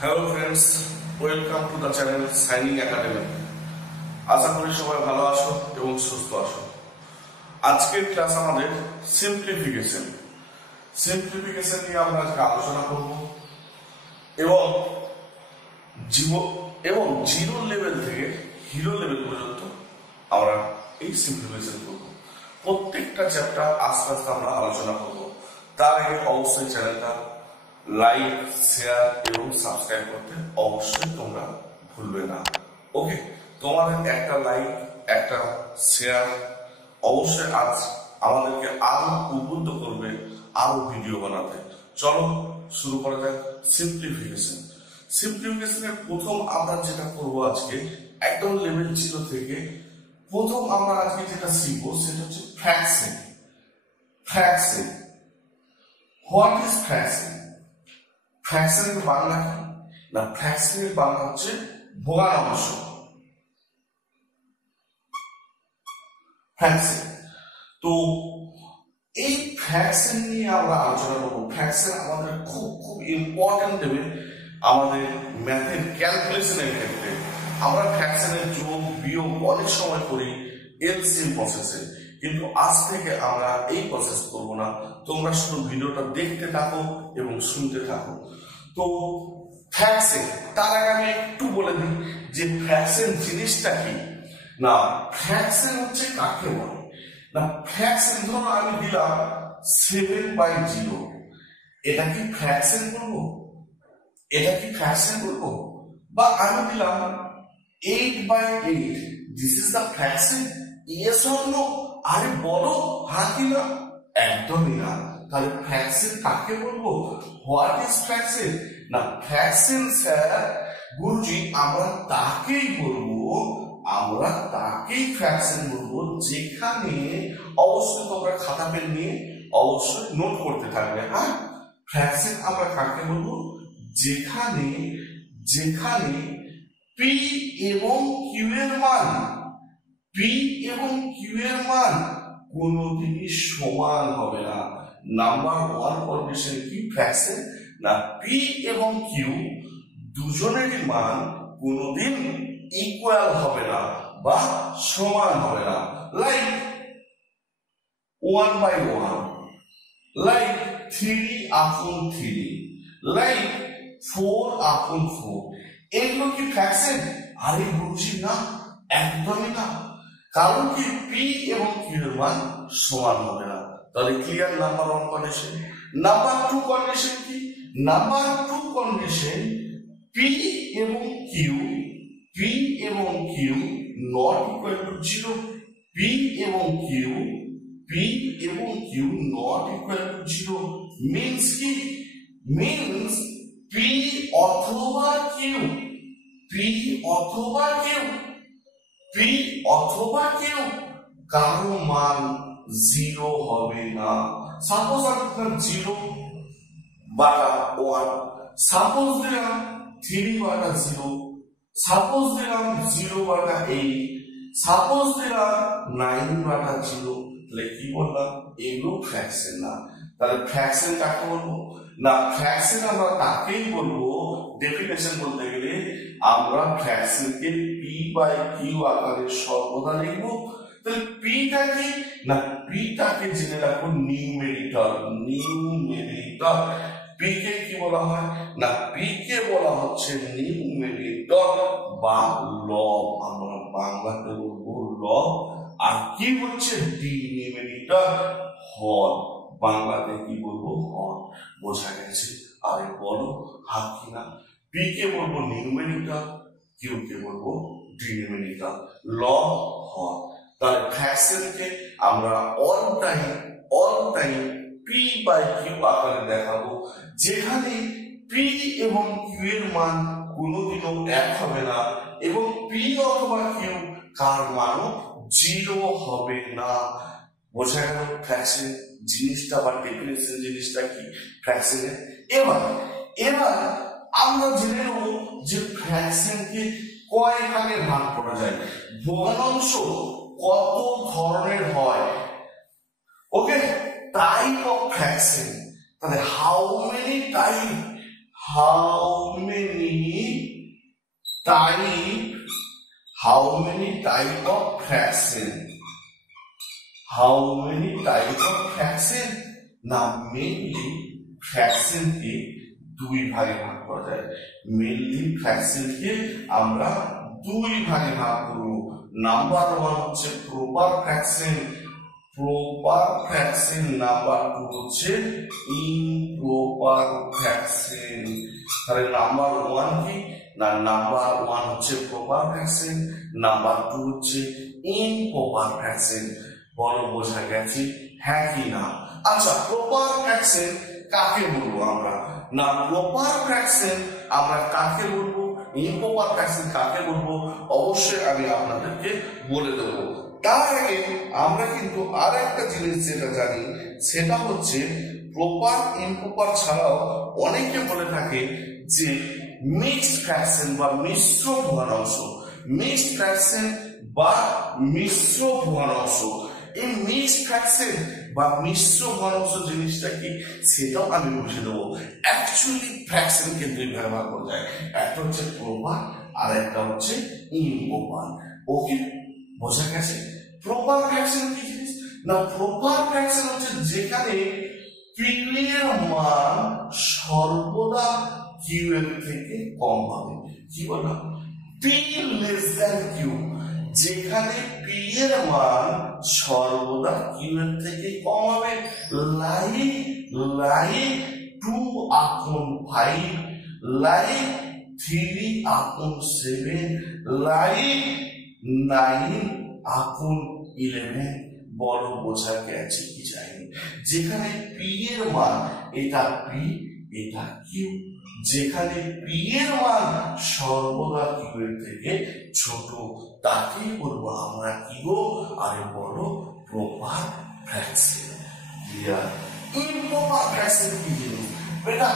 Hello friends, welcome to the channel Shining Academy. আশা করি সবাই ভালো আছো এবং সুস্থ আছো। আজকের ক্লাস আমাদের সিম্পলিফিকেশন নিয়ে আমরা আজকে আলোচনা করব এবং জিরো লেভেল থেকে হিরো লেভেল পর্যন্ত আমরা এই সিম্পলিফিকেশন করব। প্রত্যেকটা চ্যাপ্টার আস্তে আস্তে আমরা আলোচনা করব। তার আগে অবশ্যই চ্যানেলটা লাইক, শেয়ার এবং সাবস্ক্রাইব করতে অবশ্যই তোমরা ভুলবে না। ওকে, তোমাদের একটা লাইক, একটা শেয়ার অবশ্যই আজ আমাদেরকে আরো উদ্বুদ্ধ করবে আরো ভিডিও বানাতে। চলো শুরু করা যাক সিম্পলিফিকেশনের প্রথম আমরা যেটা করবো আজকে একদম লেভেল 0 থেকে প্রথম আমরা আজকে যেটা শিখবো সেটা হচ্ছে ফ্র্যাকশন। What is fraction? ফ্র্যাকশনের বাংলা কি না? ফ্র্যাকশনের বাংলা হচ্ছে ভগ্নাংশ। ফ্র্যাকশন, তো এই ফ্র্যাকশন নিয়ে আমরা আলোচনা করবো। ফ্র্যাকশন আমাদের খুব ইম্পর্টেন্ট দেবে আমাদের ম্যাথের ক্যালকুলেশনের ক্ষেত্রে। আমরা ফ্র্যাকশনের যোগ বিয়োগ অনেক সময় করি এলসিএম প্রসেসে, কিন্তু আজ থেকে আমরা এই প্রসেস করব না। তোমরা শুধু ভিডিওটা দেখতে থাকো এবং শুনতে থাকো। তো ফ্র্যাকশন, তার আগে আমি একটু বলে দিই যে ফ্র্যাকশন জিনিসটা কি না। ফ্র্যাকশন হচ্ছে কাকে বলে না? ফ্র্যাকশন ধরো আমি দিলাম 7/0, এটা কি ফ্র্যাকশন বলবো? বা আমি দিলাম 8/8, this is the fraction? Yes or no? আরে বলো হ্যাঁ কি না? একদমই না। তাহলে ফ্র্যাকশন কাকে বলবো? What is fraction? না, ফ্র্যাকশন স্যার গুরুজি আমরা তাকেই ফ্র্যাকশন বলবো যেখানে, অবশ্যই তোমরা খাতা পেন নিয়ে অবশ্যই নোট করতে থাকবে। হ্যাঁ, ফ্র্যাকশন আমরা কাকে বলবো? যেখানে পি এবং কিউ এর মান কোনদিনই সমান হবে না। নাম্বার 1 কন্ডিশন কি ফ্র্যাকশন না? পি এবং কিউ দুজনেরই মান কোনদিন ইকুয়াল হবে না বা সমান হবে না। Like 1/1, like 3/3, like 4/4। এগুলো কি ফ্র্যাকশন? আরে বুঝি না, একদমই না। কারণ কি পি এবং কিউ এর মান সমান হবে না। তাহলে clear number 1 condition. Number 2 condition কি? নাম্বার 2 কন্ডিশন পি এবং q not equal to 0। P এবং q not equal to 0 means কি? মিন্স পি অথবা কিউ কারো মান 0 হবে না। সাপোজ আমি 0/1, সাপোজ দিলাম 3/0, সাপোজ দিলাম 0/8, সাপোজ দিলাম 9/0। তাহলে কি বললাম? এগুলো ফ্র্যাকশন না। তাহলে ফ্র্যাকশন কাকে বলবো না? ফ্র্যাকশন আমরা তাকেই বলবো, ডেফিনেশন বলতে গেলে আমরা ফ্র্যাকশনকে p/q আকারে সর্বদা লিখবো। তাহলে পিটা কি না? পিটাকে জেনে রাখো নিউমেরিটর। পি কে কি বলা হয় না? পি কে বলা হচ্ছে নিউমেরিটর বা লব। আমরা বাংলাতে বলবো লব। আর কি হচ্ছে ডিনোমিনেটর? হর। বাংলাতে কি বলবো? হর। বোঝা গেছে? আরে বলো হ্যাঁ কি না? পি কে বলবো নিউমেরিটর, কিউ কে বলবো ডিনোমিনেটর, লব, হর। তাহলে ফ্র্যাকশনকে আমরা অল টাইম p/q আকারে দেখাবো, যেখানে পি এবং কিউ এর মান কোনোদিনও এক হবে না এবং পি অথবা কিউ কার মানও 0 হবে না। বোঝা গেল ফ্র্যাকশন জিনিসটা বা ডেফিনেশন জিনিসটা কি ফ্র্যাকশনের। এবার আমরা জেনে নেব যে ফ্র্যাকশনকে কয় ভাগে ভাগ করা যায়, ভগ্নাংশ কত ধরনের হয়। ওকে, টাইপ অফ ফ্র্যাকশন। তাহলে how how many type of fraction? How many type of fraction? না মেইনলি ফ্র্যাকশন কে দুই ভাগে ভাগ করা যায়। মেইনলি ফ্র্যাকশন কে আমরা দুই ভাগে ভাগ করব। নাম্বার 1 হচ্ছে প্রপার ফ্র্যাকশন, নাম্বার 2 হচ্ছে ইমপ্রপার ফ্র্যাকশন। তাহলে নাম্বার 1 কি না, নাম্বার 1 হচ্ছে প্রপার ফ্র্যাকশন, নাম্বার 2 হচ্ছে ইমপ্রপার ফ্র্যাকশন। বলো বোঝা গেছে হ্যাঁ কি না? আচ্ছা, প্রপার ফ্র্যাকশন কাকে বলবো আমরা? না প্রপার ফ্র্যাকশন আমরা কাকে বলবো, ইমপ্রপার ফ্র্যাকশন কাকে বলবো, অবশ্যই আমি আপনাদেরকে বলে দেবো। তার আগে আমরা কিন্তু আর একটা জিনিস যেটা জানি সেটা হচ্ছে প্রপার ইমপ্রপার ছাড়াও অনেকে বলে থাকে যে মিক্সড ফ্র্যাকশন বা মিশ্র ভগ্নাংশ। মিক্সড ফ্র্যাকশন বা মিশ্র ভগ্নাংশ, এই মিক্সড ফ্র্যাকশন বা মিশ্র ভগ্নাংশ জিনিসটা কি সেটাও আমি বুঝে দেবো। অ্যাকচুয়ালি ফ্র্যাকশন কে দুই ভাগে ভাগ করা যায়, একটা হচ্ছে প্রপার আর একটা হচ্ছে ইমপ্রপার। ওকে, বোঝা গেছে? প্রপার ফ্র্যাকশন কি জিনিস না, প্রপার ফ্র্যাকশন হচ্ছে যেখানে পি এর মান সর্বদা কিউ এর থেকে কম হবে। কি বললাম? পি লেস দ্যান কিউ, যেখানে পি এর মান সর্বদা কিউ এর থেকে কম হবে। Like 2/5, like 3/7, like 9/11। বড় বোঝা গেছে কি যায়নি? যেখানে পি এর মান এটা পি এটা কিউ, যেখানে পি এর মান সর্বদা কিউ এর থেকে ছোট তাকেই বলবো আমরা কি গো? আরে বলো proper fraction. Clear? Improper fraction কি জিনিস বেটা?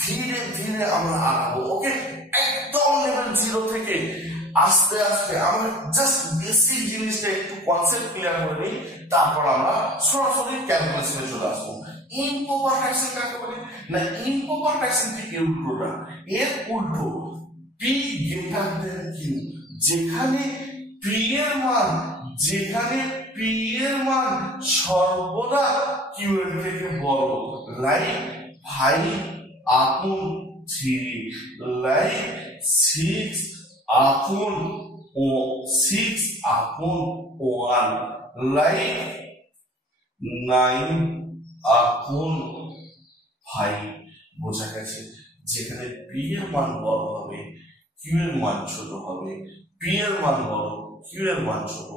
ধীরে ধীরে আমরা আগাবো। ওকে, একদম লেভেল 0 থেকে আস্তে আস্তে আমরা জাস্ট বেসিক জিনিসটা একটু কনসেপ্ট ক্লিয়ার করে নিই, তারপর আমরা সরাসরি ক্যালকুলেশনে চলে আসবো। ইমপ্রপার ফ্র্যাকশন কাকে বলে না, ইমপ্রপার ফ্র্যাকশন ঠিক উল্টোটা, এর উল্টো পি গ্রেটার দ্যান কিউ, যেখানে পি এর মান সর্বদা কিউ এর থেকে বড়। Like 5/3, like 6/1, like 9/5। বোঝা গেছে? যেখানে পি এর মান বড় হবে কিউ এর মান ছোট হবে, পি এর মান বড় কিউ এর মান ছোট,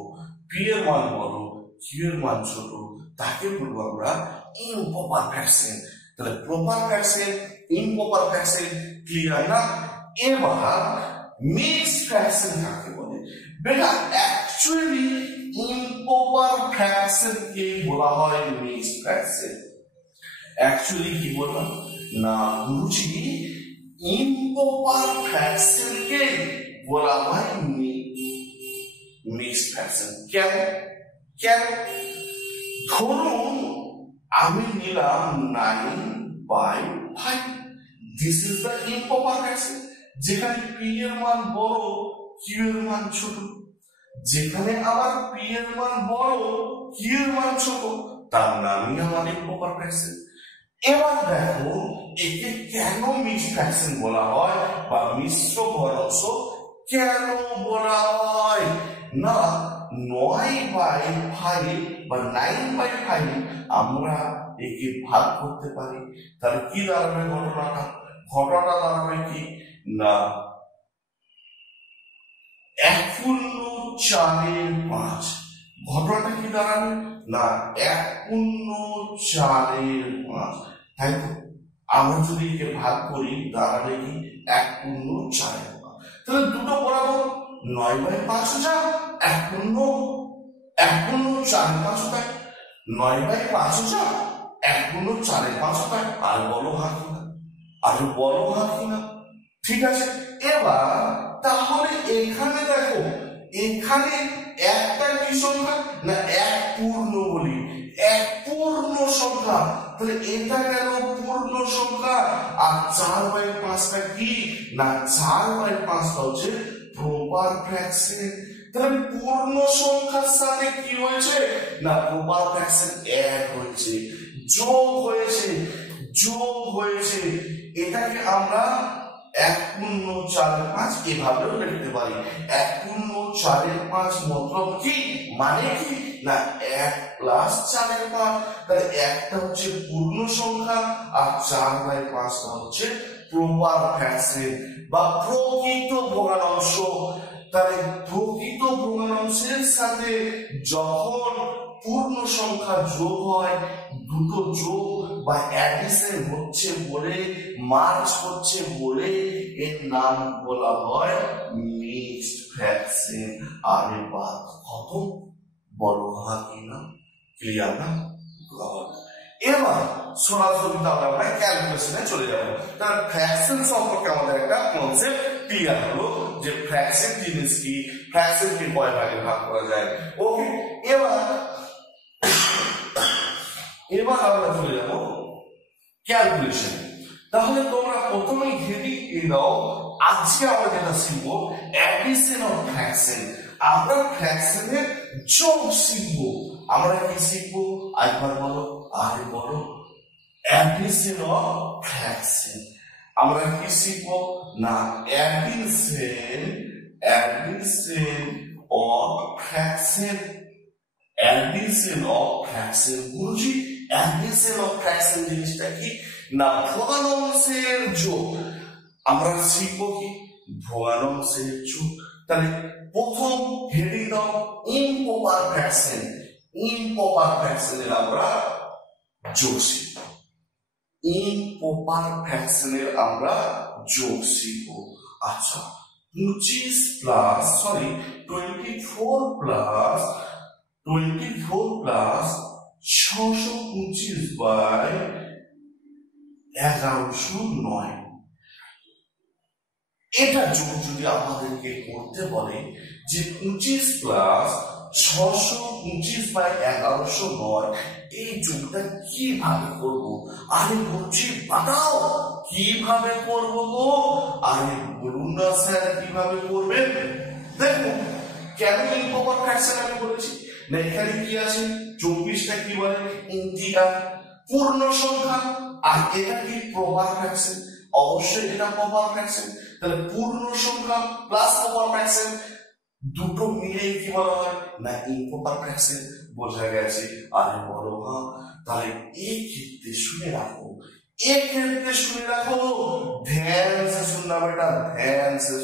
পি এর মান বড় কিউ এর মান ছোট, তাকে বলবো আমরা ইমপ্রপার ফ্র্যাকশন। তাহলে proper fraction, improper fraction clear না? এবার মিক্সড ফ্র্যাকশন কাকে বলে বেটা? অ্যাকচুয়ালি ইমপ্রপার ফ্র্যাকশন কে বলা হয় মিক্সড ফ্র্যাকশন। অ্যাকচুয়ালি কি বললাম না গুরুজি, ইমপ্রপার ফ্র্যাকশন কে বলা হয় মিক্সড ফ্র্যাকশন। কেন? ধরুন আমি নিলাম 9/5, this is the improper fraction, যেখানে পি এর মান বড় কিউ এর মান ছোট। যেখানে আবার পি এর মান বড় কিউ এর মান ছোট, তার নামই আমার ইমপ্রপার ফ্র্যাকশন। এবার দেখো একে কেন মিক্সড ফ্র্যাকশন বলা হয় বা মিশ্র ভগ্নাংশ কেন বলা হয়? না 9/5 বা 9/5 আমরা একে ভাগ করতে পারি। তাহলে কি দাঁড়াবে ঘটনাটা দাঁড়াবে কি না 1/4। ঘটনাটা কি দাঁড়াবে না 1/4। তাই তো আমরা যদি একে ভাগ করি দাঁড়াবে কি 1/4। তাহলে দুটো বরাবর 9/5 যা 1/4 তাই 9/5 যা 1/4 তাই। আর বলো হাত কিনা? ঠিক আছে। এবার তাহলে এখানে দেখো, এখানে একটা কি সংখ্যা না এক পূর্ণ বলি, এক পূর্ণ সংখ্যা তাহলে এটা গেল পূর্ণ সংখ্যা। আর 4/5টা কি না 4/5টা হচ্ছে প্রপার ফ্র্যাকশন। তাহলে পূর্ণ সংখ্যার সাথে কি হয়েছে না প্রপার ফ্র্যাকশন অ্যাড হয়েছে, যোগ হয়েছে। এটাকে আমরা 1/4/5 এভাবেও লিখতে পারি। 1/4/5 মতলব কি মানে কি না 1 + 4/5। তাহলে একটা হচ্ছে পূর্ণ সংখ্যা আর 4/5টা হচ্ছে প্রপার ফ্র্যাকশন বা প্রকৃত ভগ্নাংশ। তাহলে প্রকৃত ভগ্নাংশের সাথে যখন পূর্ণ সংখ্যা যোগ হয়, দুটো যোগ বা অ্যাডিশন হচ্ছে বলে মার্জ হচ্ছে বলে এর নাম বলা হয় মিক্সড ফ্র্যাকশন। আরে বাত কত বড় হাতি না, ক্লিয়ার না? এবার সরাসরি তাহলে আমরা ক্যালকুলেশনে চলে যাব। তার ফ্র্যাকশন সম্পর্কে আমাদের একটা কনসেপ্ট ক্লিয়ার হলো যে ফ্র্যাকশন জিনিস কি, ফ্র্যাকশনকে কয় ভাগে ভাগ করা যায়। ওকে, এবার আমরা চলে যাব ক্যালকুলেশন। তাহলে তোমরা প্রথমেই হেডিং দিয়ে দাও আজকে আমরা যেটা শিখবো অ্যাডিশন অফ ফ্র্যাকশন। আমরা ফ্র্যাকশনের যোগ শিখবো। আমরা কি শিখবো একবার বলো, আরে বলো অ্যাডিশন অফ ফ্র্যাকশন। আমরা কি শিখবো না addition of fraction. Addition of fraction বুঝি। অ্যাডিশন অফ ফ্র্যাকশন জিনিসটা কি না ভগ্নাংশের যোগ। আমরা শিখবো কি ভগ্নাংশের যোগ। তাহলে প্রথম হেডিং দাও ইমপ্রপার ফ্র্যাকশন। ইমপ্রপার ফ্র্যাকশনের আমরা যোগ শিখব। ইমপ্রপার ফ্র্যাকশনের আমরা যোগ শিখব। আচ্ছা 24 প্লাস 625/1109 এটা যোগ যদি আমাদেরকে করতে বলে যে 25 প্লাস 625/1109 এই যোগটা কিভাবে করব? আরে বলছি বাতাও কিভাবে করব গো? আরে বলুন না স্যার কিভাবে করবেন। দেখো কেন ইমপ্রপার ফ্র্যাকশন আমি বলেছি না এখানে কি আছে 24টা কি বলে ইন্টিজার পূর্ণ সংখ্যা আর এটা কি প্রপার ফ্র্যাকশন। অবশ্যই এটা প্রপার ফ্র্যাকশন। তাহলে পূর্ণ সংখ্যা প্লাস প্রপার ফ্র্যাকশন দুটো মিলে কি বলা হয় না ইমপ্রপার ফ্র্যাকশন। বোঝা গেছে? আরে বলো হ্যাঁ। তাহলে এই ক্ষেত্রে শুনে রাখো, ध्यान से सुनना बेटा, ध्यान से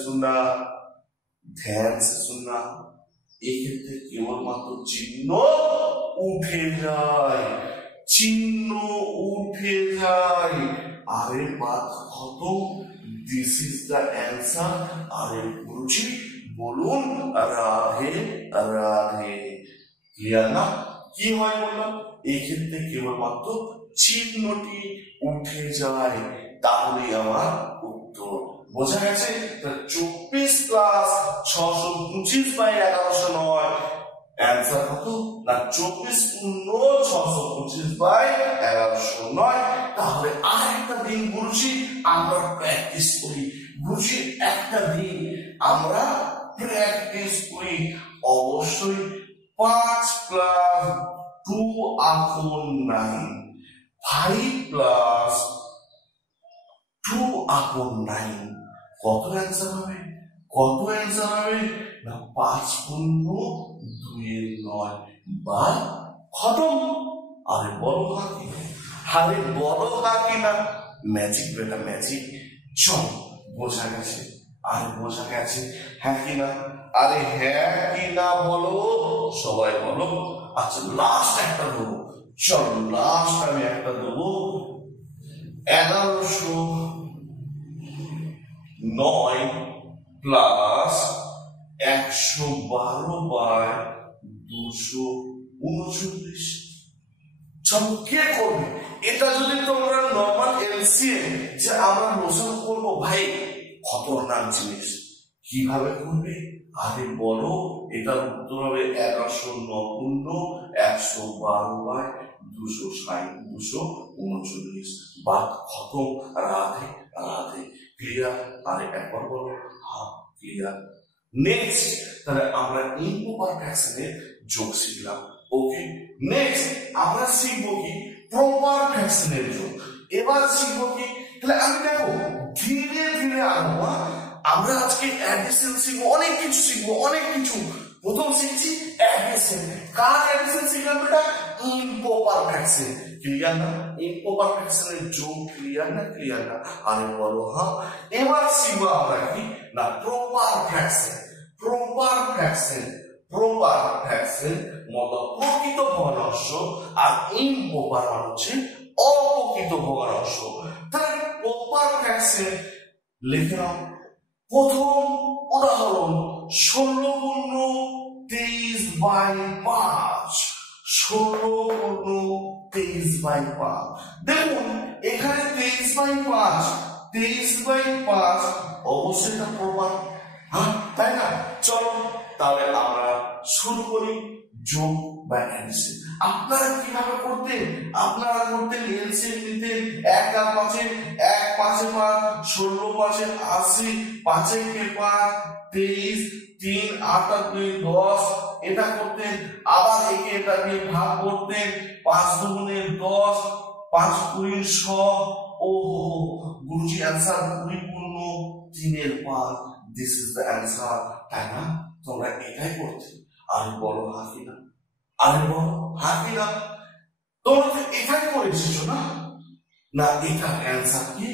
सुनना। এই ক্ষেত্রে কেবলমাত্র চিহ্ন উঠে যায়। আরে বাত কত, দিস ইজ দ্য অ্যান্সার। আরে গুরুজি বলুন রাধে রাধে। ক্লিয়ার না? কি হয় বললাম এই ক্ষেত্রে কেবলমাত্র চিহ্নটি উঠে যায়, তাহলে আমার উত্তর। বোঝা গেছে? 24 প্লাস 625/1109 অ্যান্সার কত না 24 পূর্ণ 625/1109। তাহলে আরেকটা দিন গুরুজি আমরা প্র্যাকটিস করি। গুরুজি একটা দিন আমরা প্র্যাকটিস করি। অবশ্যই 5 প্লাস 2/9 5 প্লাস 2/9 কত অ্যান্সার হবে? না 5 পূর্ণ 2/9 বা খতম। আরে বড় হাকি না ম্যাজিক বেটা ম্যাজিক। চল বোঝা গেছে? হ্যাঁ কি না? আরে হ্যাঁ কি না বলো, সবাই বলো। আচ্ছা লাস্ট একটা দেবো, চলো লাস্ট আমি একটা দেবো। 1109 প্লাস 112/239। চলো কে করবে এটা? যদি তোমরা নরমাল এলসিএম যে আমরা লসাগু করবো, ভাই খতরনাক জিনিস। কিভাবে করবে? আরে বলো, এটার উত্তর হবে 1109 পূর্ণ 112/239। 239 বাদ খতম রাধে রাধে ক্লিয়ার আর একবার বলো হাফ ক্লিয়ার নেক্সট তাহলে আমরা ইম্প্রপার ফ্র্যাকশনের যোগ শিখলাম ওকে নেক্সট আমরা শিখবো কি প্রপার ফ্র্যাকশনের যোগ এবার শিখবো কি তাহলে আমি দেখো ধীরে ধীরে আনবো আমরা আজকে অ্যাডিশন শিখবো অনেক কিছু প্রথম শিখছি অ্যাডিশন কার অ্যাডিশন শিখলাম বেটা ইম্প্রপার ফ্র্যাকশন ক্লিয়ার না ইম্প্রপার ফ্র্যাকশনের যোগ ক্লিয়ার না আরে বলো হ্যাঁ এবার শিখবো আমরা কি না প্রপার ফ্র্যাকশন মতলব প্রকৃত ভগ্নাংশ আর ইম্প্রপার হচ্ছে অপ্রকৃত ভগ্নাংশ তাহলে প্রপার ফ্র্যাকশন লিখে নাও প্রথম উদাহরণ 16 পূর্ণ 23/5 দেখুন এখানে 23/5 অবশ্যই এটা প্রপার হ্যাঁ তাই না চলো তাহলে আমরা শুরু করি যোগ বা অ্যাডিশন আপনারা কিভাবে করতেন আপনারা করতেন এলসিএম নিতেন 1 আর 5 1 5 16 5 80 5 কে 5 23 3 8 আর 2 10 এটা করতেন আবার একে এটা দিয়ে ভাগ করতেন 5 দুগুণে 10 5 20 100 ওহো গুরুজি आंसर 20 পূর্ণ 3 এর 5 দিস ইজ দ্য आंसर তাই না তোমরা এটাই করতে আরে বলো হাকিনা তোমরা তো এটাই করে এসেছো না এটা आंसर কি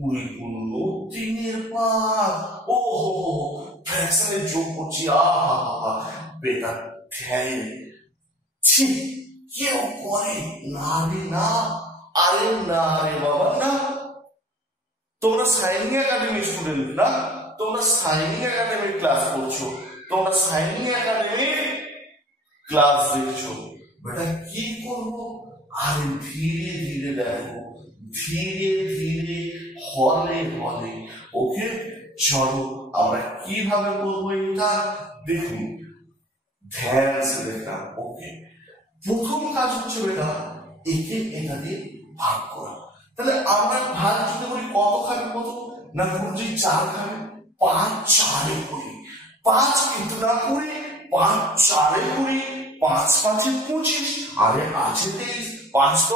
20 পূর্ণ 3 এর 5 ওহো ফ্র্যাকশনের যোগ করছি আহা বেটা ধ্যান ছি কেউ করে না রে না আরে না রে বাবা না তোমরা সাইনিং একাডেমি স্টুডেন্ট না তোমরা সাইনিং একাডেমি ক্লাস করছো তোমরা সাইনিং একাডেমি ক্লাস দেখছো বেটা কি করবো আরে ধীরে ধীরে দেখো ধীরে হলে ওকে চলো আমরা কিভাবে করবো এটা দেখুন ধ্যান সে দেখা ওকে প্রথম কাজ হচ্ছে বেটা একে এটা দিয়ে ভাগ করা তাহলে আমরা ভাগ যদি করি কত খাবে কত না গুরুজি 4 খাবে 5 4 এ করি 5 কিন্তু না করি 5 4 এ করি 5 5 এ 25 আরে আছে 23 5 তো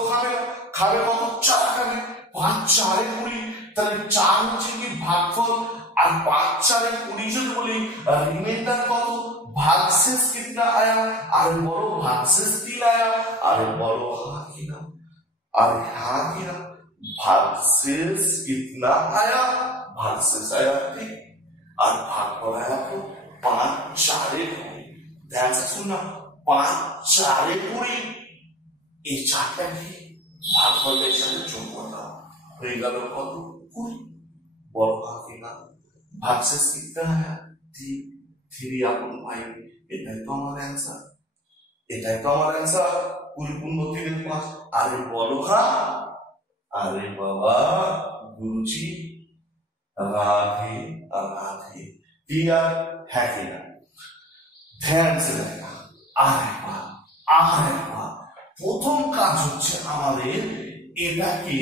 খাবে কত 4 খাবে 5 4 এ করি তাহলে 4 হচ্ছে কি ভাগফল আর 5 4 এ 20 যদি বলি रिमाइंडर কত भागशेष कितना आया अरे बोलो भागशेष 3 आया अरे बोलो हाँ कि ना भागशेष कितना आया भागशेष आया 3 और भागफल आया तो 5 4 ए 20 ध्यान से सुनना 5 4 ए 20 এই চারটা কি ভাগফলের সাথে যোগ করতে হয়ে গেল কত 20 বলো हाँ कि ना भागशेष कितना आया 3 আপন ভাই এটাই তো আমার आंसर 20 পূর্ণ 3 এর 5 আরে বলো হ্যাঁ अरे बाबा गुरुजी राधे दिया है कि ना ध्यान से देखना আরে বাবা প্রথম কাজ হচ্ছে আমাদের এটাকে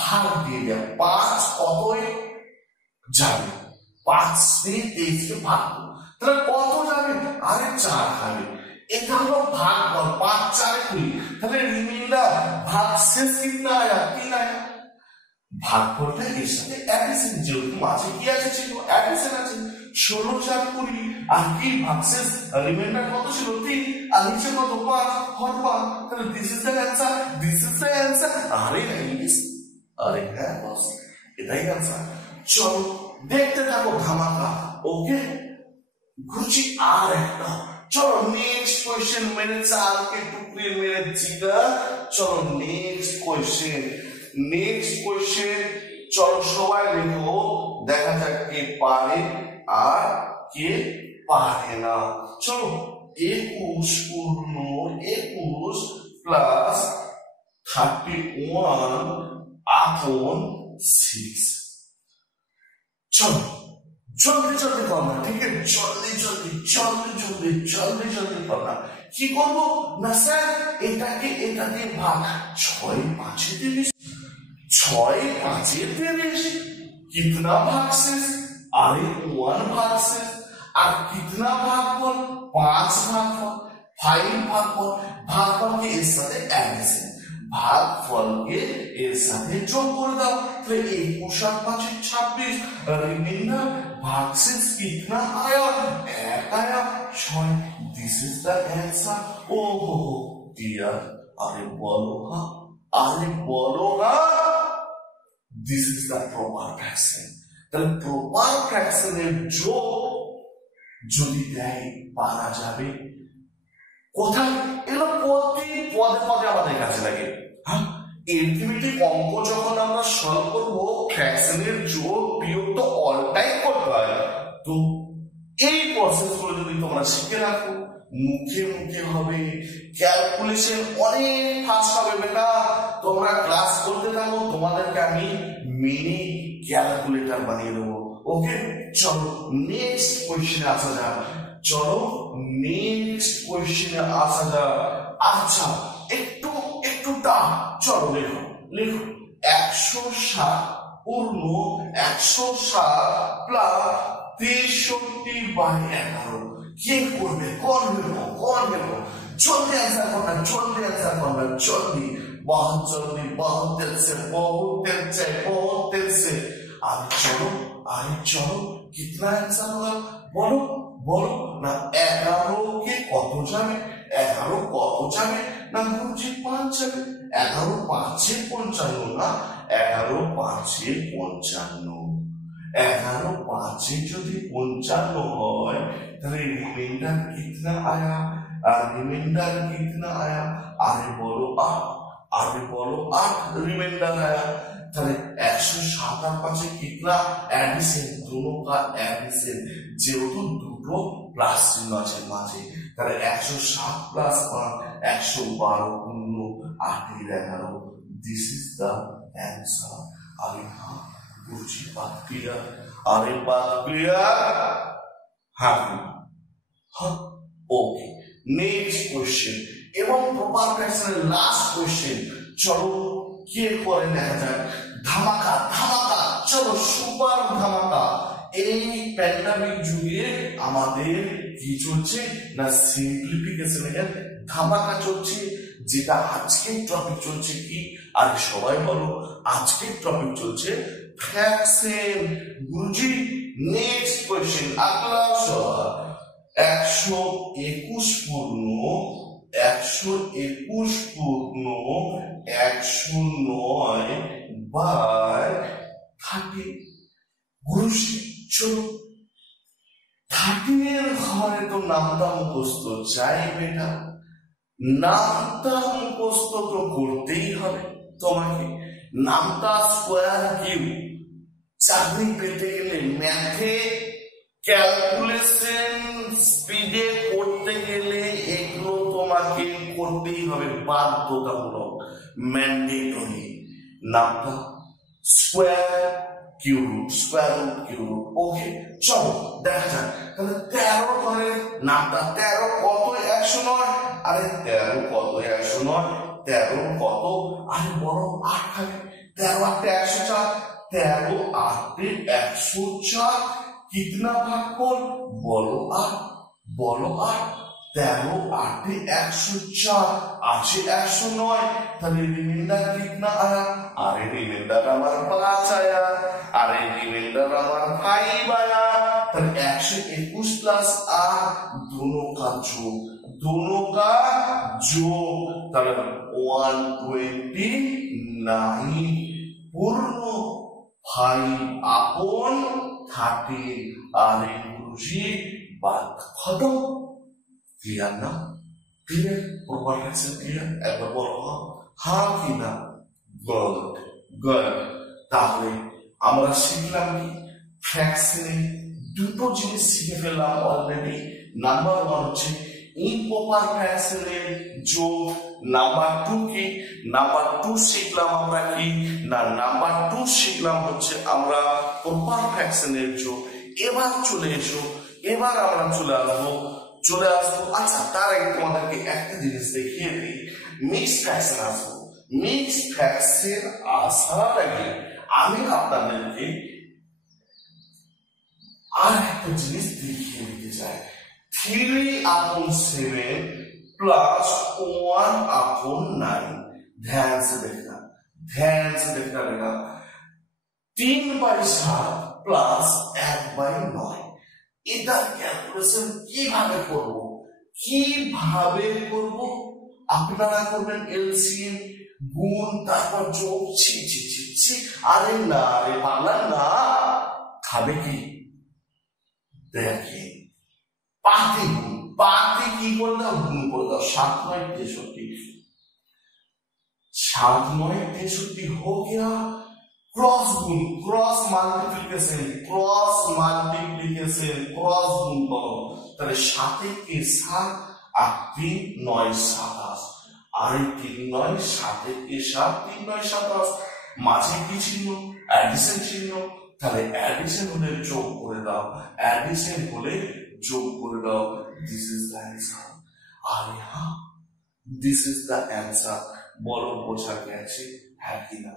ভাগ দিয়ে দেওয়া 5 কতই যাবে 5 দিয়ে 23 কে ভাগ তাহলে কত যাবে আরে 4 খাবে এটা হলো ভাগফল 5 4 এ 20 তাহলে রিমাইন্ডার ভাগশেষ কিतना आया 3 आया ভাগফলটা এর সাথে অ্যাডিশন যেহেতু মাঝে কি আছে ছিল অ্যাডিশন আছে 16 4 20 আর কি ভাগশেষ রিমাইন্ডার কত ছিল 3 আর নিচে কত 5 হর 5 তাহলে দিস ইজ দ্য आंसर আরে গাইস আরে হ্যাঁ বস এটাই आंसर চলো দেখতে থাকো ধামাকা ওকে गुरुजी आ रहा चलो नेक्स्ट क्वेश्चन मेरे 4 के टुकड़े मेरे जिगर चलो नेक्स्ट क्वेश्चन चलो সবাই দেখো দেখা যাক কে পারে আর কে পারে না চলো 21 পূর্ণ 21 প্লাস 31 আপন 6 চলো जल्दी करना ठीक है जल्दी करना কি করবো না স্যার এটাকে এটা দিয়ে ভাগ 6 5 30 6 5 30 कितना भागশেষ अरे 1 भागশেষ আর कितना भागफल 5 भागफल 5 भागफल के এর সাথে एडिशन भागफल के এর সাথে যোগ করে দাও তাহলে 21 আর 5 26 रिमाइंडर भागশেষ कितना आया 1 आया 6 दिस इज द आंसर ओहो डियर अरे बोलो हाँ this is the proper fraction তাহলে প্রপার ফ্র্যাকশনের যোগ যদি দেয় পারা যাবে কোথায় এগুলো প্রতি পদে পদে আমাদের কাছে লাগে হ্যাঁ এরিথমেটিক অঙ্ক যখন আমরা সলভ করব ফ্র্যাকশনের যোগ বিয়োগ তো অল টাইম করতে হয় তো এই প্রসেসগুলো যদি তোমরা শিখে রাখো মুখে হবে ক্যালকুলেশন অনেক ফাস্ট হবে বেটা তোমরা ক্লাস করতে থাকো তোমাদেরকে আমি মিনি ক্যালকুলেটর বানিয়ে দেবো ওকে চলো নেক্সট কোশ্চেনে আসা যাক আচ্ছা একটু চলো লেখো 160 পূর্ণ 160 প্লাস 63/11 কে করবে কোন নেবো জলদি आंसर करना जल्दी बहुत जल्दी बहुत तेज से अरे चलो कितना आंसर होगा बोलो ना 11 के कत जाবে 11 কত যাবে না গুরুজি 5 যাবে 11 5 55 না 11 5 55 11 5 যদি 55 হয় তাহলে रिमाइंडर कितना आया अरे बोलो 8 रिमाइंडर आया তাহলে 107 আর 5 कितना एडिशन दोनों का एडिशन যেহেতু দুটো প্লাস চিহ্ন আছে মাঝে তাহলে 107 প্লাস 112 পূর্ণ 8 এর 11 দিস ইজ দ্য आंसर अरे हाँ বুঝি বাত ক্লিয়ার हाँ ओके नेक्स्ट क्वेश्चन एवं प्रॉपर फ्रैक्शনের लास्ट क्वेश्चन चलो কে করে দেখা যায় ধামাকা চলো সুপার ধামাকা এই প্যান্ডেমিক যুগে আমাদের কি চলছে না সিম্পলিফিকেশনের ধামাকা চলছে যেটা আজকের টপিক চলছে কি আর সবাই বলো আজকের টপিক চলছে ফ্র্যাকশন গুরুজি নেক্সট কোশ্চেন আগলা সওয়াল 121 পূর্ণ 109 বাই 30 গুরুজি চলো 30 এর ঘরে তো নামটা মুখস্থ চাই বেটা নামটা মুখস্থ তো করতেই হবে তোমাকে নামটা স্কয়ার কিউব চাকরি পেতে গেলে ম্যাথে ক্যালকুলেশন স্পিডে করতে গেলে এগুলো তোমাকে করতেই হবে বাধ্যতামূলক ম্যান্ডেটরি নামটা স্কয়ার কিউব ওকে চলো দেখা যাক তাহলে 13 ঘরের নামটা 13 কত 109 আরে 13 কত 109 13 কত আরে বড় 8 থাকে 13 8 104 13 8 104 कितना भागफल बोलो 8 13 8 104 আছে 109 তাহলে রিমাইন্ডার कितना आया अरे रिमाइंडर আমার 5 आया अरे रिमाइंडर আমার 5 आया তাহলে 121 प्लस 8 दोनों का जोग তাহলে 129 पूर्ण 5 अपॉन 30 अरे गुरुजी बात खत्म क्लियर ना क्लियर प्रॉपर फ्रैक्शन क्लियर एक बार बोलो हाँ कि ना गुड তাহলে আমরা শিখলাম কি ফ্র্যাকশনে দুটো জিনিস শিখে ফেললাম অলরেডি নাম্বার 1 হচ্ছে ইম্প্রপার ফ্র্যাকশনের যোগ নাম্বার 2 কি নাম্বার 2 শিখলাম আমরা কি না নাম্বার 2 শিখলাম হচ্ছে আমরা প্রপার ফ্র্যাকশনের যোগ এবার আমরা চলে আসবো চলে আসবো। আচ্ছা, তার আগে তোমাদেরকে একটা জিনিস দেখিয়ে দিই, মিক্সড ফ্র্যাকশন আসবো। মিক্সড ফ্র্যাকশন আসার আগে আমি আপনাদেরকে আর একটা জিনিস দেখিয়ে দিতে চাই। 3/7 प्लस 1/9। ध्यान से देखना बेटा। 3/7 प्लस 1/9 এটা ক্যালকুলেশন কিভাবে করব? আপনারা করবেন এলসিএম, গুণ, তারপর যোগ। আরে না রে বাংলা না, খাবে কি দেখে পাতি কি করে দাও, গুণ করে দাও। 7 9 63 हो गया। क्रॉस गुण, क्रॉस মাল্টিপ্লিকেশন করো, তাহলে 7 কে 7 আর 3 9 27, আর 3 9 7 কে 7 3 9 27, মাঝে কি চিহ্ন? অ্যাডিশন চিহ্ন। তাহলে অ্যাডিশন হলে যোগ করে দাও, দিস ইজ দ্য অ্যান্সার। আর হ্যাঁ, দিস ইজ দ্য অ্যান্সার। বলো বোঝা গেছে? হ্যাঁ কি না?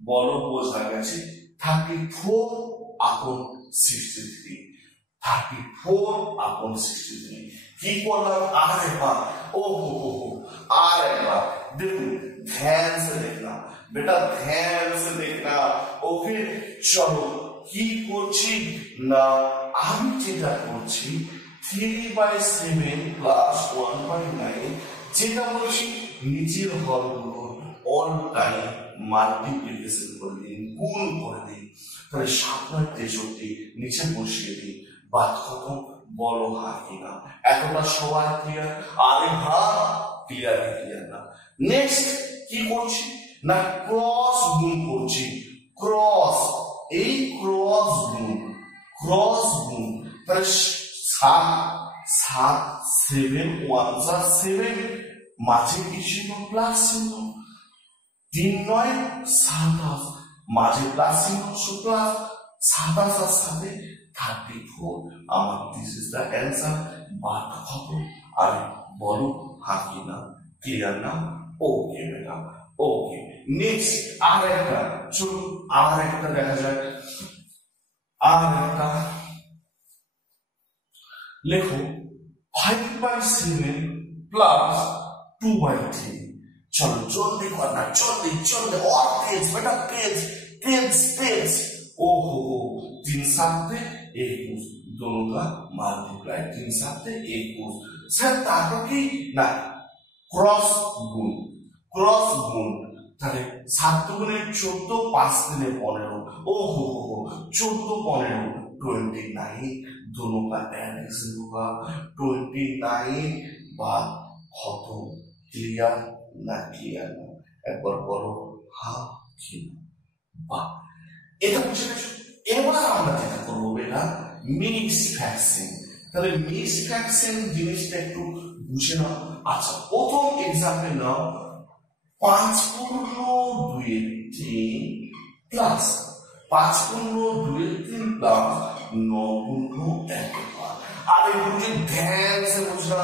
বলো বোঝা গেছে? 34/63 কি করলাম? আর একবার देखो, ध्यान से देखना बेटा, ओके। चलो কি করছি না, আমি যেটা করছি 3/7 প্লাস 1/9, যেটা বলছি নিচের হরগুলো অল টাইম মাল্টিপ্লিকেশন করে দিন, গুণ করে দিন। তাহলে 7 9 63 নিচে বসিয়ে দিন, বাদ খতম। বলো হ্যাঁ কি না? এতটা সবাই ক্লিয়ার? আরে হ্যাঁ, ক্লিয়ার না? নেক্সট কি করছি না, ক্রস গুণ করছি। এই ক্রস গুণ, তাহলে 7 7 1 7, মাঝে কি চিহ্ন? প্লাস চিহ্ন। 3 9 27, মাঝে প্লাস চিহ্ন, প্লাস 27 আর 7 34। আমার দিস ইজ দ্য অ্যান্সার। বাদ খতম। আর বলো হ্যাঁ কি না? ক্লিয়ার না? ওকে বেটা, ওকে। নেক্সট আর একটা, চলুন আর একটা দেখা যায়। আর একটা লেখো 5/7 প্লাস 2/3। चलो जल्दी करना, जल्दी और तेज बेटा, तेज। ओहो 3 7 21, दोनों का मल्टीप्लाई। 3 7 21 স্যার, তারপর কি না, ক্রস গুণ। তাহলে 7 গুণে 14, 5 দিনে 15। ओहो 14 15 29, दोनों का एडिशन होगा 29। बात खत्म। क्लियर না? একবার বলো হ্যাঁ কি না? এটা বুঝে গেছো? এবার আমরা যেটা করবো বেটা, মিক্সড ফ্র্যাকশন। তাহলে মিক্সড ফ্র্যাকশন জিনিসটা একটু বুঝে নাও। আচ্ছা, প্রথম এক্সাম্পল নাও, 5/2 প্লাস 5/2 প্লাস 9/1। আরে मुझे ध्यान से पूछना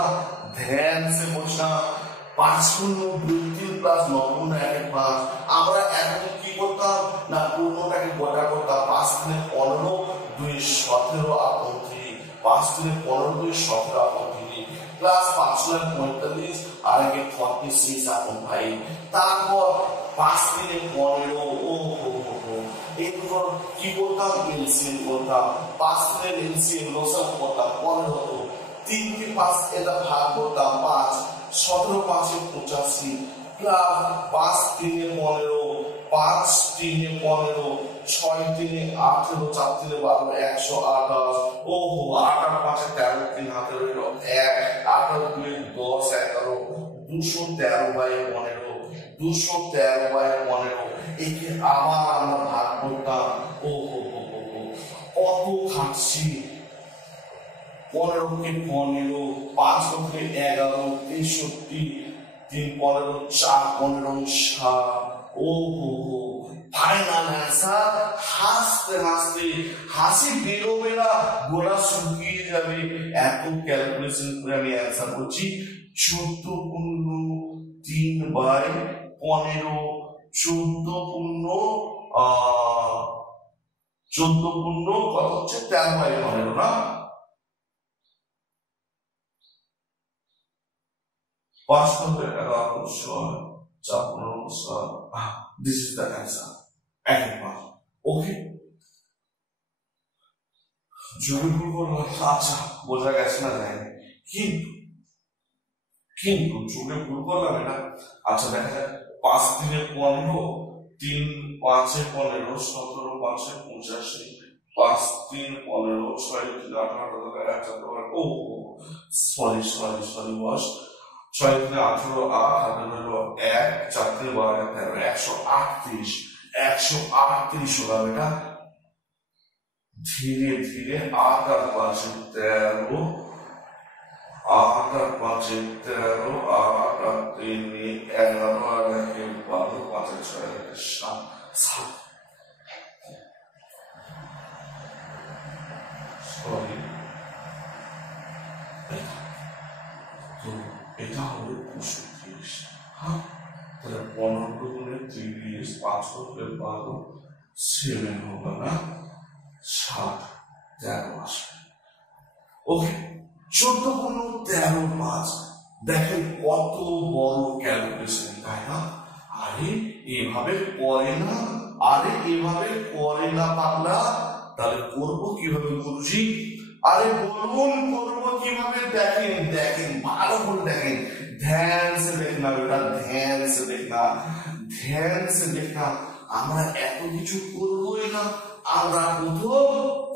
5/2 প্লাস 9/1। আমরা এখন কি করতাম না, পূর্ণটাকে গোটা করতাম। 5 3 15 2 17 আপন 3, 5 3 15 2 17 আপন 3, প্লাস 5 9 45 আর আগে 46 আপন 5। তারপর 5 3 15। এরপর কি করতাম? এলসিএম করতাম। 5 3 এলসিএম লসাগু করতাম, 15 হতো। 3 কে 5 এটা ভাগ করতাম, 5 17 5 85 প্লাস 5 3 15, 5 3 15, 6 3 18, 4 3 12, 128। ওহো 8 আর 5 13, 3 হাতে রইল 1, 8 আর 2 10 11, 213/15, 213/15। একে আবার আমরা ভাগ করতাম। ওহো কত খাচ্ছি। 15 কে 15, 5 কে 11, 63, 3 15, 4 15, 7। ওহো ফাইনাল অ্যান্সার। হাসতে হাসি বেরোবে না, গোলা শুকিয়ে যাবে, এত ক্যালকুলেশন করে আমি অ্যান্সার করছি 14×3/15, 14 কত হচ্ছে 13/15 না, 5 হবে 11, this is the answer. ওকে, যদি ভুল করলাম আচ্ছা বোঝা গেছে না জানি, কিন্তু কিন্তু যদি ভুল করলাম এটা, আচ্ছা দেখা যায় 5×3=15, 3×5=15, 17×5=85, 5×3=15, 6×3=18, ও সরি বস, 6×3=18, 8 হলো 1, 4×3=12, 138, 138 হলো এটা। ধীরে ধীরে 8 আর 5 13, 8 আর 5 13, 8 আর 3 11, আর 1 12, 5 আর 6 7, সরি তো এটা হলো 35। হ্যাঁ, তাহলে 15×30, 5×12, 7 হবে না, 7, 13 আসবে। ওকে, 14×13=5, দেখেন কত বড় ক্যালকুলেশন, তাই না? আরে এভাবে করে না বাংলা, তাহলে করবো কিভাবে গুরুজি? আরে বলুন করবো কিভাবে? দেখেন ভালো করে দেখেন, ধ্যান সে দেখনা বেটা, ধ্যান সে দেখনা। আমরা এত কিছু করবোই না, আমরা প্রথম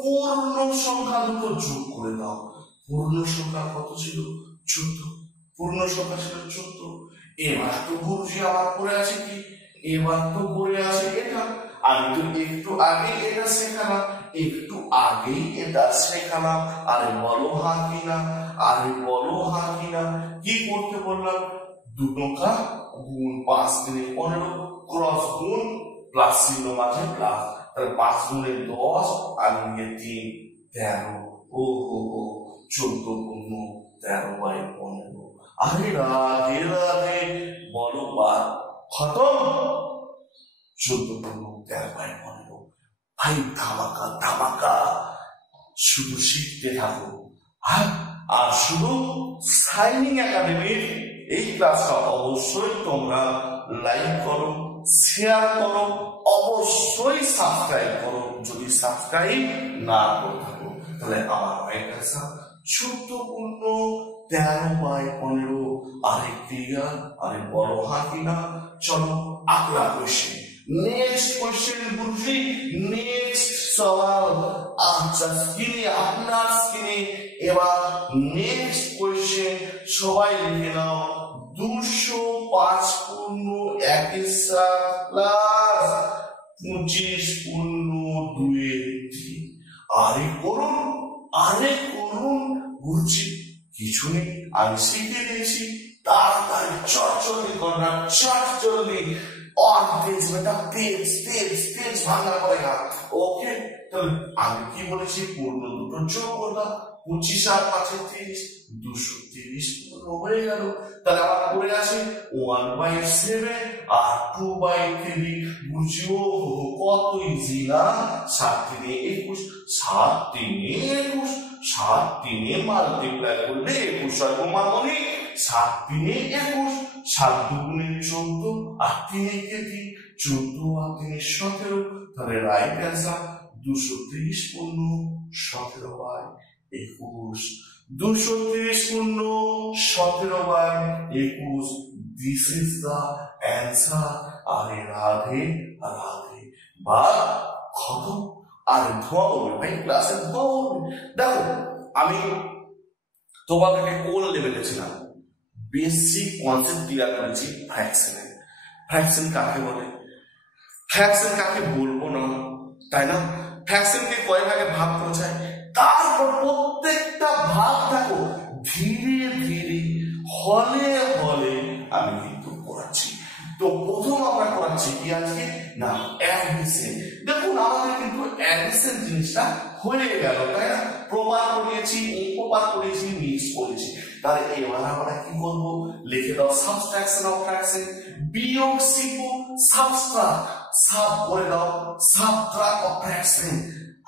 পূর্ণ সংখ্যা দুটো যোগ করে দাও। পূর্ণ সংখ্যা কত ছিল? 14, পূর্ণ সংখ্যা ছিল 14। এবার তো গুরুজি আমার পড়ে আছে কি? এবার তো পড়ে আছে এটা, আমি তো একটু আগে এটা শেখালাম, আরে বলো হ্যাঁ কিনা? কি করতে বললাম? দুটোকা গুণ 5×15, ক্রস গুণ প্লাস চিহ্ন মাঝে প্লাস, তাহলে 5×10 আর 3, 13, ও 14×13/15। আরে রাধে বলো বার খতম, 14×13/15। ভাই ধামাকা, শুধু শিখতে থাকো। আর শুধু সাইনিং একাডেমির এই ক্লাসটা অবশ্যই তোমরা লাইক করো, শেয়ার করো, অবশ্যই সাবস্ক্রাইব করো। যদি সাবস্ক্রাইব না করে থাকো তাহলে আমার ভাইয়ের 14×13/15 আরে ক্লিয়ার, আরে বড় হাতি না। চলো আগলা কোশ্চেন, নেক্সট কোশ্চেন বুঝি, নেক্সট সওয়াল। আচ্ছা স্ক্রিনে, আপনার স্ক্রিনে এবার নেক্সট কোশ্চেন সবাই লিখে নাও। 205×1 প্লাস 25×2। আরে করুন বুঝছি, কিছু নেই, আমি শিখে দিয়েছি। তাড়াতাড়ি চটজলদি করনা, চটজলদি। और तेज बेटा, तेज भागना पड़ेगा। ओके, तो আমি কি বলেছি? পূর্ণ দুটো যোগ করবা, 25 আর 5 30, 230 পূর্ণ হয়ে গেল। তাহলে আমার পড়ে আছে 1/7 আর 2/3। বুঝিও কত ইজি না? 7×3=21, 7×3=21, 7×3 মাল্টিপ্লাই করলে 21 হয় মামনি। 7×3=21, 7×2=14, আর 3×3 14, আর 3=17। তাহলে right answer 230×17/21, 230×17/21। This is the answer. আরে রাধে বা খতম। আর ধোয়া বলবে ভাই, ক্লাসে ধোয়া বলবে। দেখো আমি তোমাদেরকে কোন লেভেলে ছিলাম, বেসিক কনসেপ্ট ক্লিয়ার করেছি ফ্র্যাকশনে। ফ্র্যাকশন কাকে বলে, ফ্র্যাকশন কাকে বলবো না, তাই না? ফ্র্যাকশনকে কয় ভাগে ভাগ করা যায়, তারপর প্রত্যেকটা ভাগ থাকো ধীরে ধীরে হলে আমি কিন্তু পড়াচ্ছি। তো প্রথম আমরা করাচ্ছি কি আজকে না অ্যাডিশন। দেখুন আমাদের কিন্তু অ্যাডিশন জিনিসটা হয়ে গেল, তাই না? প্রপার করিয়েছি, ইম্প্রপার করিয়েছি, মিক্স করেছি। তাহলে এবার আমরা কি করব, লিখে দাও সাবট্রাকশন অফ ফ্র্যাকশন। বিয়োগ শিখবো, সাবট্রাক্ট, সাব করে দাও সাবট্রাক্ট অফ ফ্র্যাকশন।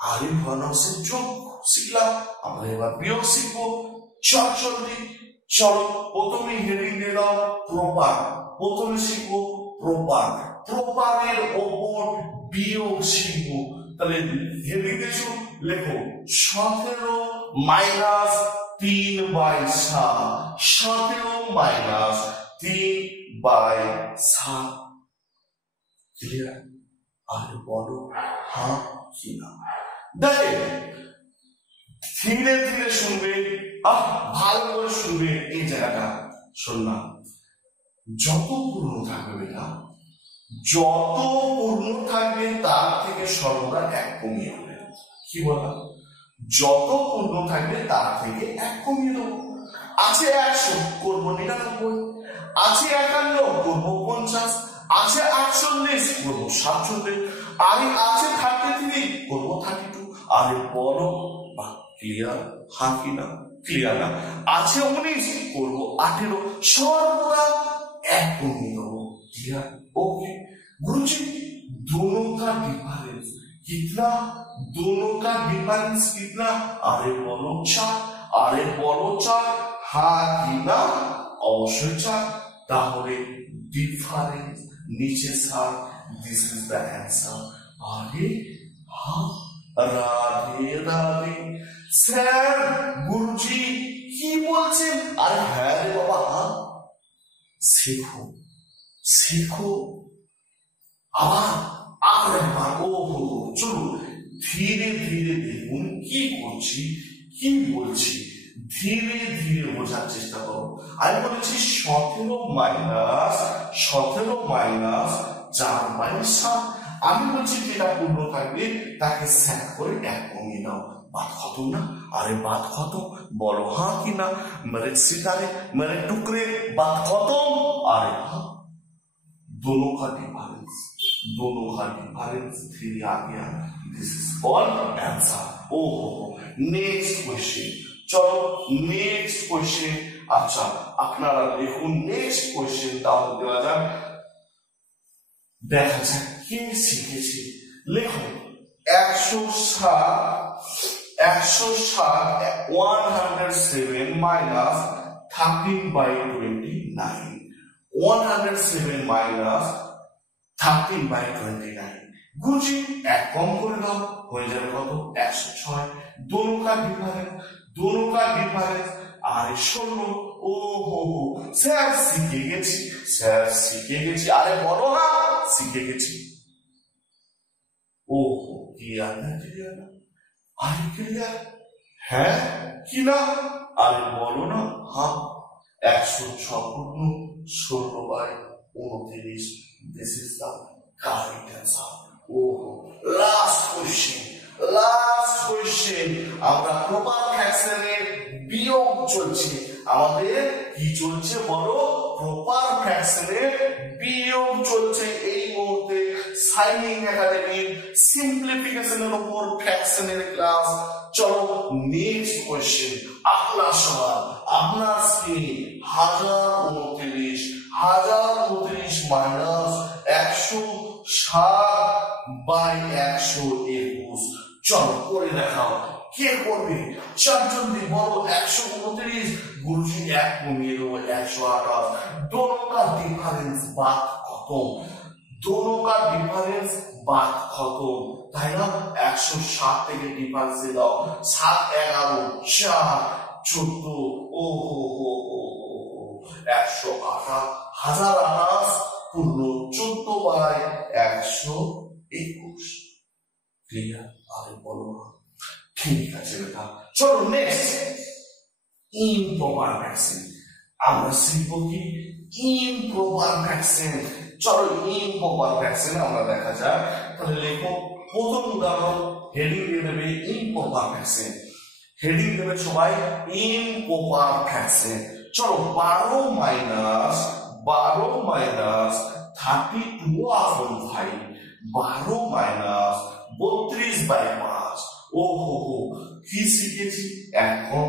আগে ভগ্নাংশের যোগ শিখলাম, আমরা এবার বিয়োগ শিখবো। চটজলদি চলো, প্রথমে হেডিং দিয়ে দাও প্রপার। প্রথমে শিখবো প্রপার, প্রপারের ওপর বিয়োগ শিখবো। তাহলে হেডিং দিয়েছো, লেখো 17 মাইনাস 3/7, 17 মাইনাস 3/7। ক্লিয়ার? আর বলো হ্যাঁ কি না। দেখেন ধীরে ধীরে শুনবে, ভালো করে শুনবে। এই জায়গাটা শুনলাম, যত পূর্ণ থাকবে বেটা, যত পূর্ণ থাকবে তার থেকে সর্বদা এক কমিয়ে হবে। কি বলা? যত পূর্ণ থাকবে তার থেকে এক কমিয়ে দেবো। আছে 100 করবো 99, আছে 51 করবো 50, আছে 48 করবো 47, আরে আছে 33 করবো 32। আরে বলো বা ক্লিয়ার? হ্যাঁ কি না? ক্লিয়ার না? আছে 19 করবো 18, সর্বদা এক কমিয়ে দেবো। क्लियर? ओके गुरुजी, दोनों का डिफरेंस कितना? दोनों का डिफरेंस कितना? अरे बोलो 4, अरे बोलो 4, हाँ कि ना? अवश्य 4। ताहले डिफरेंस नीचे 7, दिस इज द आंसर। अरे हाँ, राधे राधे। স্যার গুরুজি কি বলছেন? আরে হ্যাঁ রে বাবা, হ্যাঁ শেখো শেখো। আবার চলো ধীরে ধীরে দেখুন কি করছি কি বলছি, ধীরে ধীরে বোঝার চেষ্টা করো। আমি বলেছি 17 মাইনাস 4/7। আমি বলছি যেটা পূর্ণ থাকবে তাকে স্যাক করে এক কমিয়ে দাও। बात खत्म ना? अरे बात खत्म, बोलो हाँ कि ना? मेरे सितारे मेरे टुकड़े, बात खत्म। अरे हाँ, दोनों का डिफरेंस 3 आ गया। This is all answer. ओहो, नेक्स्ट क्वेश्चन। चलो नेक्स्ट क्वेश्चन। अच्छा আপনারা দেখুন নেক্সট কোশ্চেন তাও দেওয়া যাক, দেখা যাক কে শিখেছে। লেখো 107 minus 13/29, 107 minus 13/29। गुरुजी एक कम করে দাও, হয়ে যাবে কত? 106। दोनों का डिफरेंस আরে 16। ওহো স্যার শিখে গেছি। আরে বলো না শিখে গেছি। ওহো ক্লিয়ার না? আরে ক্লিয়ার? হ্যাঁ কি না? আরে বলো না হ্যাঁ। 106 পূর্ণ 16/29। This is the correct answer. ওহো লাস্ট কোশ্চেন। আমরা প্রপার ফ্র্যাকশনের বিয়োগ চলছে, আমাদের কি চলছে বলো? প্রপার ফ্র্যাকশনের বিয়োগ চলছে এই মুহূর্তে। সাইনিং একাডেমির সিম্পলিফিকেশনের উপর ফ্র্যাকশনের ক্লাস। চলো নেক্সট কোশ্চেন। আপনার সবার আপনার স্ক্রিনে 1029 মাইনাস 107/121। চলো করে দেখাও, কে করবে? চারজনই বলো। 129 গুরুজি এক কমিয়ে দেবো 128। दोनों का डिफरेंस बात खत्म, दोनों का डिफरेंस बात खत्म, তাই না? 107 থেকে ডিফারেন্স দাও 7 11 4 14। ওহো 128 1028 পূর্ণ 14/121। ক্লিয়ার? আরে বলো না। ঠিক আছে বেটা, চলো নেক্সট ইমপ্রপার ফ্র্যাকশন। আমরা শিখবো কি? Improper fraction. চলো ইমপ্রপার ফ্র্যাকশন আমরা দেখা যাক। তাহলে লেখো প্রথম উদাহরণ, হেডিং দিয়ে দেবে ইমপ্রপার ফ্র্যাকশন। হেডিং দেবে সবাই ইমপ্রপার ফ্র্যাকশন। চলো 12 মাইনাস 32 আপন 5 12 মাইনাস 32/5 ও হো হো কি শিখেছি এখন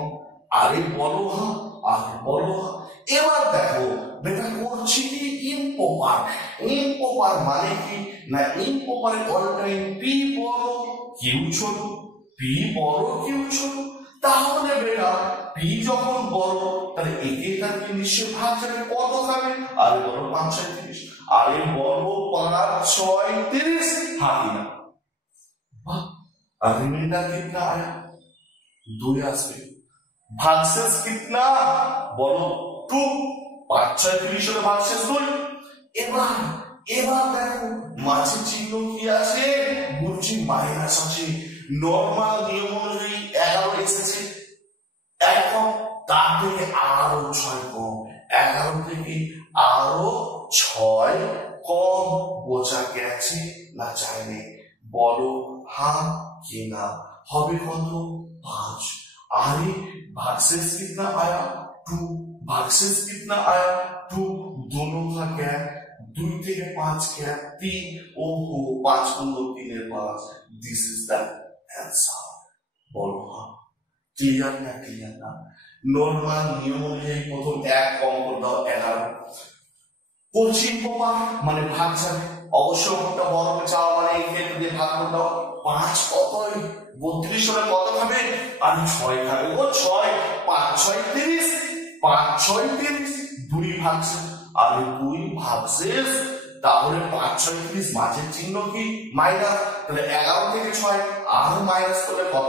আরে বলো হ্যাঁ আর বলো হ্যাঁ এবার দেখো বেটা করছি কি ইম্প্রপার মানে কি না ইম্প্রপারে অল টাইম পি বড় কিউ ছোট পি বড় কিউ ছোট তাহলে বেটা পি যখন বড় তাহলে একে তাকে নিশ্চয় ভাগ যাবে কত খাবে আরে বড় 5 6 30 আরে বড় 5 6 30 হাতি না वाह और रिमाइंडर कितना आया 2 আসবে ভাগশেষ কিতনা বলো 2 5 6 30 এর ভাগশেষ 2 এবার দেখো মাঝে চিহ্ন কি আছে বুঝছি মাইনাস আছে নরমাল নিয়ম অনুযায়ী 11 এসেছে এখন তার থেকে আরো 6 কম 11 থেকে আরো 6 কম বোঝা গেছে না যায়নি বলো हाँ कि ना हबे कत 5 अरे भागशेष कितना आया 2 भागशेष कितना आया 2 दोनों का गैप 2 থেকে 5 गैप 3 ओहो 5 गुण 3 এর 5 दिस इज द आंसर बोलो हाँ क्लियर ना नॉर्मल नियम অনুযায়ী প্রথম 1 কম করে দাও 11 কোচিং পাপা মানে ভাগ যাবে অবশ্যই একটা বড় চাও মানে এই ক্ষেত্রে দিয়ে ভাগ করে দাও 5 কতই 32 হলে কত খাবে আর 6 খাবে ও 6 5 6 30 5 6 30 2 ভাগশেষ আর 2 ভাগশেষ তাহলে 5 6 30 মাঝের চিহ্ন কি মাইনাস তাহলে 11 থেকে 6 আর মাইনাস করলে কত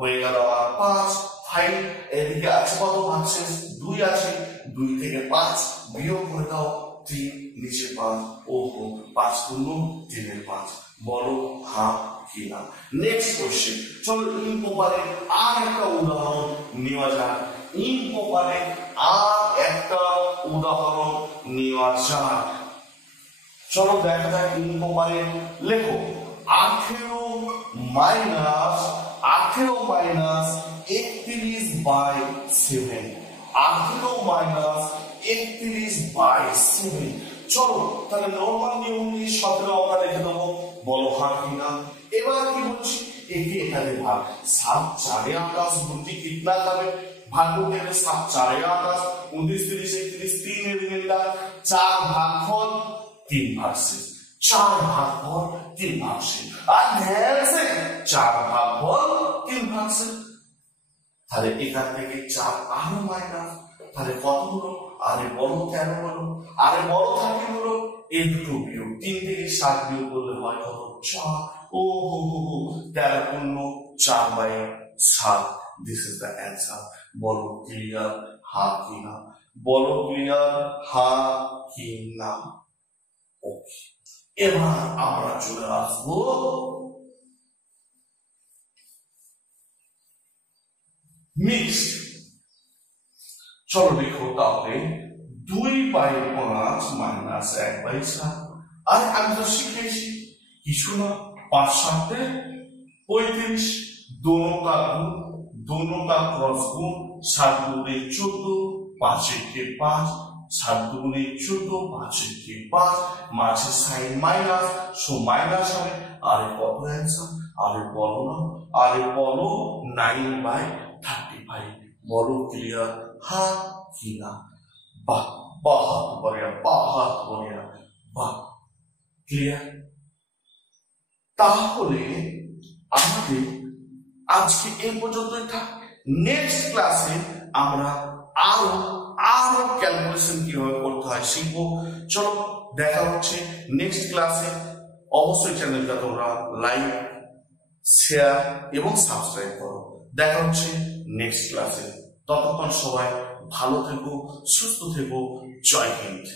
হয়ে গেল আর 5 5 এদিকে আছে কত ভাগশেষ 2 আছে 2 থেকে 5 বিয়োগ করে দাও 3 नीचे 5 ओहो 5 गुण 3 এর 5 বলো हाँ कि ना नेक्स्ट क्वेश्चन चलो ইম্প্রপারে আর একটা উদাহরণ নেওয়া যাক ইম্প্রপারে আর একটা উদাহরণ নেওয়া যাক চলো দেখা যাক ইম্প্রপারে লেখো 18 মাইনাস 31/7 18 মাইনাস 31/7 চলো তাহলে নরমাল নিয়ম নিয়ে 17 আমরা লিখে দেবো বলো হ্যাঁ কি না এবার কি বলছি একে এখানে ভাগ 7 4 28 গুণটি कितना হবে ভাগ করতে গেলে 7 4 28 29 30 31 3 এর রিমাইন্ডার 4 ভাগফল 3 ভাগশেষ 4 ভাগফল 3 ভাগশেষ আর ধ্যান সে 4 ভাগফল 3 ভাগশেষ তাহলে এখান থেকে 4 আরো মাইনাস তাহলে কত হলো আরে বড় কেন হলো আরে বড় থাকে হলো এই দুটো বিয়োগ 3 থেকে 7 বিয়োগ করলে হয় কত 4 ও হো হো 13 পূর্ণ 4/7 দিস ইজ দ্য অ্যানসার বলো ক্লিয়ার হ্যাঁ কি না বলো ক্লিয়ার হ্যাঁ কি না ওকে এবার আমরা চলে আসবো মিক্সড চলো দেখো তাহলে 2/5 মাইনাস 1/7 আর আমি তো শিখেছি কিছু না 5 7 35 दोनों का क्रॉस गुण 7 दूनी 14 5 के 5 7 दूनी 14 5 के 5 মাঝে সাইন মাইনাস সো মাইনাস হবে আর কত অ্যানসার আরে বলো 9/35 বলো ক্লিয়ার হ্যাঁ কি না বাহ बहुत बढ़िया বাহ ক্লিয়ার তাহলে আমাদের আজকে এই পর্যন্তই থাক নেক্সট ক্লাসে আমরা আরো ক্যালকুলেশন কিভাবে করতে হয় শিখবো চলো দেখা হচ্ছে নেক্সট ক্লাসে অবশ্যই চ্যানেলটা তোমরা লাইক শেয়ার এবং সাবস্ক্রাইব করো দেখা হচ্ছে নেক্সট ক্লাসে ততক্ষণ সবাই ভালো থেকো সুস্থ থেকো জয় হিন্দ।